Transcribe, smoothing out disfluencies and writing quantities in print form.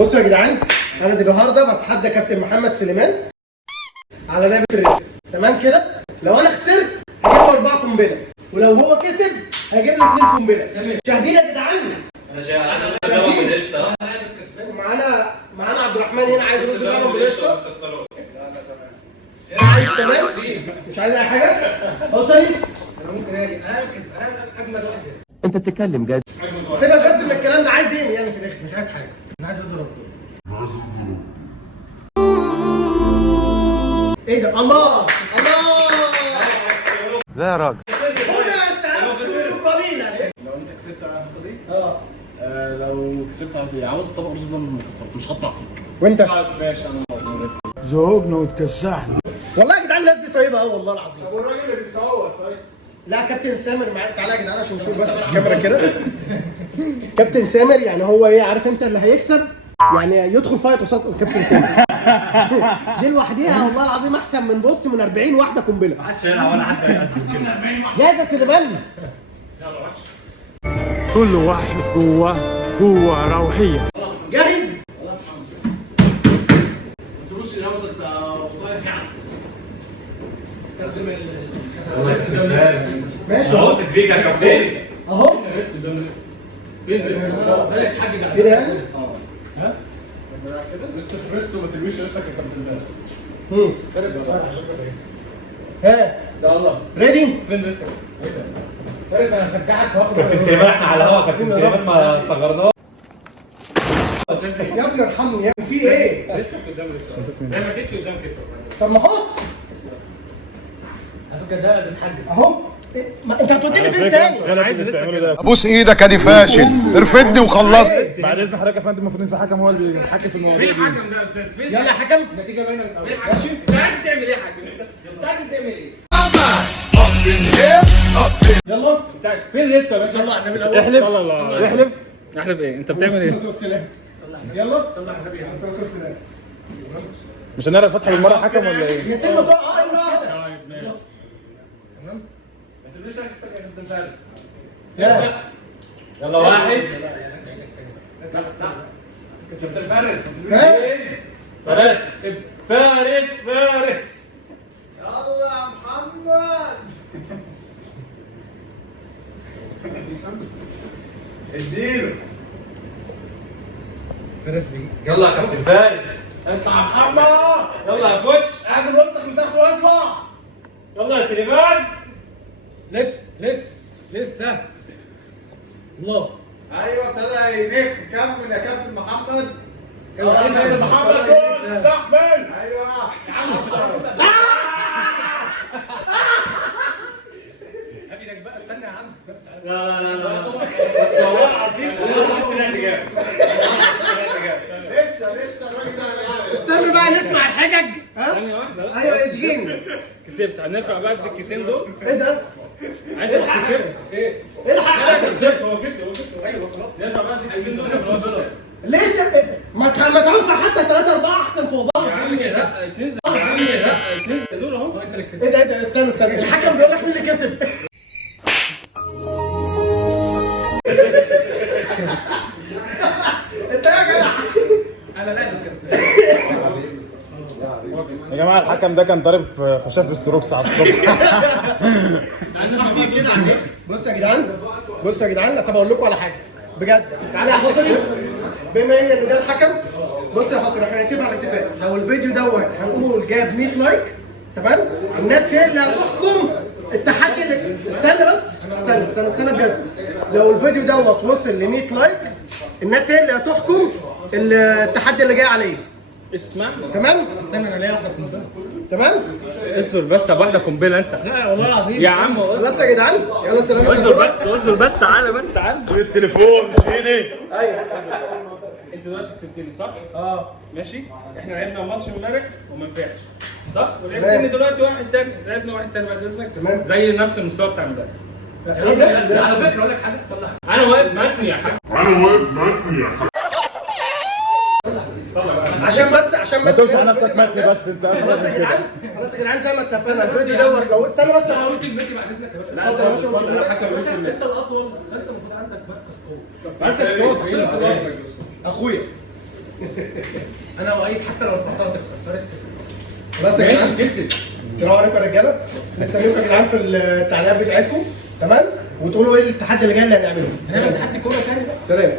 بصوا يا جدعان، انا النهارده بتحدى كابتن محمد سليمان على لعبه الريسك. تمام كده؟ لو انا خسرت هجيب له 4 قنبله، ولو هو كسب هجيب له 2 قنبله. شاهدين يا جدعان؟ انا شايف بالقشطه. معانا عبد الرحمن هنا عايز رز بلبن بالقشطه. عايز تمام؟ مش عايز اي حاجه؟ اوصلي؟ انا ممكن اجي انا اجمل واحد. انت بتتكلم جد؟ سيبك بس من الكلام ده، عايز ايه يعني في الاخر؟ مش عايز حاجه، انا عايز اضرب دول. ايه ده؟ الله الله. لا يا راجل. لو انت كسبت هاخد ايه؟ لو كسبت عاوز طبق رز بلبن بالمكسرات، مش هطمع فيك. وانت؟ ماشي انا زوجنا وتكسحنا. والله يا جدعان الناس دي طيبه قوي والله العظيم. طب والراجل اللي بيصور طيب؟ لا كابتن سامر معايا، تعالى يا جدعان عشان نشوف بس في الكاميرا كده. كابتن سامر يعني هو ايه، عارف انت اللي هيكسب يعني يدخل فايت قصاد كابتن سامر. دي لوحديها والله العظيم احسن من بص من 40 واحده قنبله. ما حدش هيلعب ولا حد هيقدم كده. جاهز يا سليمان؟ كل واحد جوه روحية. جاهز؟ ما تسيبوش الهوسه بتاع وصايح يعني. استخدم ماشي انا واثق فيك يا كابتن. اهو. فين بس؟ ده يتحجج على كده يعني؟ ها؟ ريست في ريست وما تلويش ريستك يا كابتن فارس. ها يا الله. ريدي؟ فين بس؟ ايه ده؟ فارس انا هشجعك واخد كابتن سليمان احنا على الهوا، كابتن سليمان ما تصغرناش. يا ابني ارحمني يا ابني، في ايه؟ لسه قدام لسه زي ما كتفي قدام كتفي. طب ما هو على فكره ده بيتحجج اهو. إيه؟ ما انت هتوديني فين تاني؟ انا عايز لسه كده. ابوس ايدك ادي فاشل، ارفدني وخلصني. بعد اذن حضرتك يا فندم، المفروض ان في حكم هو اللي بيتحكم في المواضيع فين دي. الحكم ده يا استاذ؟ فين يلا يا حكم. النتيجه باينه من الاول. فين الحكم؟ انت عارف تعمل ايه يا حكم؟ انت عارف تعمل ايه؟ يلا فين لسه يا باشا؟ صلى على النبي الاول. صلى الله عليه وسلم. احلف. احلف ايه؟ انت بتعمل ايه؟ يلا. مش هنقرا الفتحه بالمره حكم ولا ايه؟ يا سلمى تقع ايه المشكله؟ طيب ماشي. تمام؟ ما تلويش ريستك يا كابتن فارس. يلا يلا واحد كابتن فارس ها؟ ثلاثة. فارس فارس. يلا يا محمد. اديله. فارس بيجي. يلا يا كابتن فارس. اطلع يا محمد. يلا يا كوتش. اعمل وسطك من تحت واطلع. يلا يا سليمان. لسه الله. ايوه ابتدى ينخ. كمل يا كابتن محمد. يلا يا كابتن محمد. استحمل. ايوه يا عم. ايدك بقى استنى يا عم. لا بس والله العظيم والله طلعت جامد. لسه الراجل ده استنى بقى نسمع الحجج. ها؟ ثانيه واحده. ايوه اشجيني. كسبت. هنرفع بقى الدكتين دول. ايه ده؟ انت كسبت. ايه؟ الحق كسبت. هو كسب. ايوه خلاص. نرفع بقى الدكتين دول. ليه انت ما تنفع حتى 3 4 احسن فوق بعض. يا عم اتنزل. يا عم اتنزل دول اهو. انت اللي كسبت. ايه ده استنى الحكم بيقول لك مين اللي كسب. انت يا جدع. انا لا كسبت. يا جماعه الحكم ده كان ضارب خشاف ستروكس على الصبح. كده عليك. بصوا يا جدعان طب اقول لكم على حاجه بجد. تعالى يا حصري، بما ان ده الحكم. بص يا حصري، احنا هنتفق على اتفاق. لو الفيديو دوت هنقول جاب 100 لايك تمام، الناس هي اللي هتحكم التحدي اللي استنى بس استنى بجد. لو الفيديو دوت وصل ل 100 لايك الناس هي اللي هتحكم التحدي اللي جاي عليه. اسمع. تمام؟ استنى انا ليا واحده قنبله. تمام؟ اصبر بس واحده قنبله انت. لا والله العظيم. يا عم خلاص يا جدعان يلا سلام. اصبر بس تعالى بس تعالى. شوف التليفون فين ايه؟ ايوه انت دلوقتي كسبتني صح؟ اه ماشي؟ احنا لعبنا ماتش امبارح وما نفعش صح؟ تمام. ولعبنا دلوقتي واحد تاني، لعبنا واحد تاني بعد اذنك تمام. زي نفس المستوى بتاع امبارح. ايه ده؟ على فكره اقول لك حاجه صلح. انا واقف متني يا حاج. عشان ما بس تقولش على نفسك متني بس انت. خلاص يا جدعان زي ما اتفقنا الفيديو دوت لو استنى بس انا قلت كلمتي بعد اذنك يا باشا. اتفضل يا باشا قول انا كلمتك. حكم قلت كلمتي. انت الاطول، انت المفروض عندك مركز قوه. مركز قوه. اخويا انا اؤيد حتى لو الفرقه تخسر فارس كسب. خلاص يا جدعان، كسب. السلام عليكم يا رجاله، استنوكم يا جدعان في التعليقات بتاعتكم، تمام؟ وتقولوا ايه التحدي اللي جاي اللي هنعمله. هنعمل تحدي كوره تاني بقى. سلام.